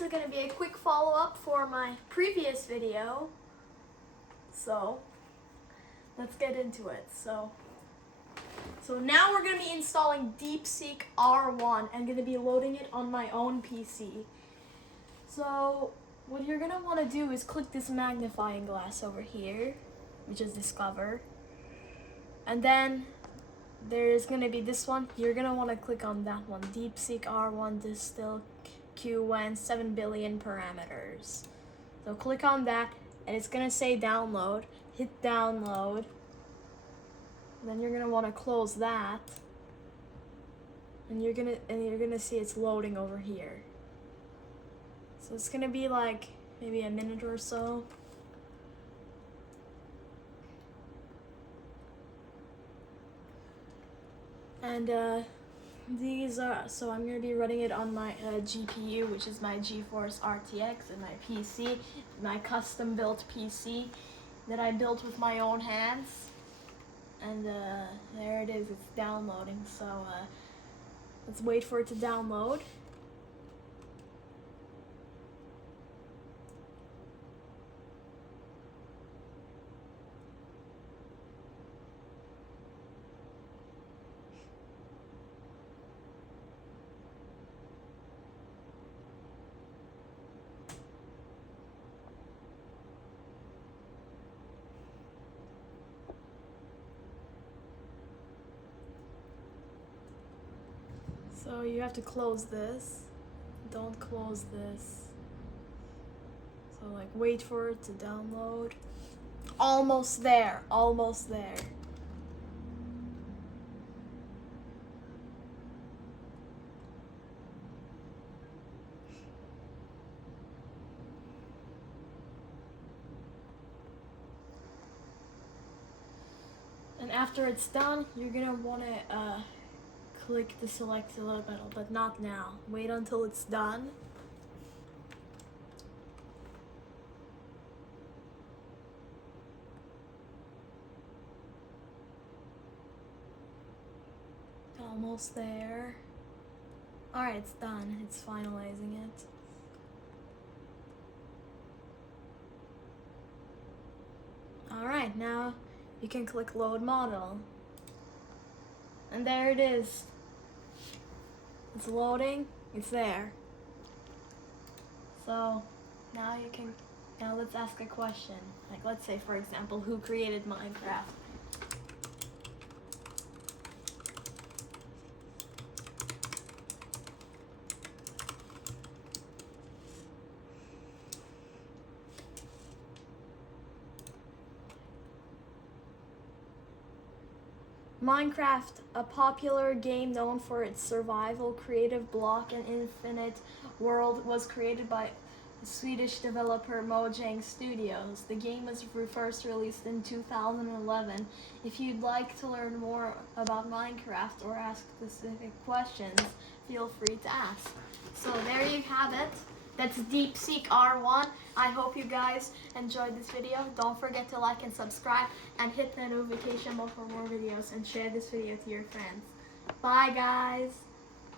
this is going to be a quick follow-up for my previous video. So, let's get into it. So now we're going to be installing DeepSeek R1 and going to be loading it on my own PC. So, what you're going to want to do is click this magnifying glass over here, which is Discover. And then there's going to be this one. You're going to want to click on that one, DeepSeek R1 Distill QN 7 billion parameters. So click on that and it's going to say download. Hit download. Then you're going to want to close that. And you're going to see it's loading over here. So it's going to be like maybe a minute or so. And these are, so I'm going to be running it on my GPU, which is my GeForce RTX, and my PC, my custom built PC that I built with my own hands. And there it is, it's downloading. So let's wait for it to download. So you have to close this. Don't close this. So like wait for it to download. Almost there, almost there. And after it's done, you're gonna wanna click the select button, but not now. Wait until it's done. Almost there. Alright, it's done. It's finalizing it. Alright, now you can click load model. And there it is. It's loading, it's there. So now let's ask a question. Like let's say for example, who created Minecraft? Minecraft, a popular game known for its survival, creative block, and infinite world, was created by Swedish developer Mojang Studios. The game was first released in 2011. If you'd like to learn more about Minecraft or ask specific questions, feel free to ask. So there you have it. That's DeepSeek R1. I hope you guys enjoyed this video. Don't forget to like and subscribe and hit the notification bell for more videos and share this video to your friends. Bye guys!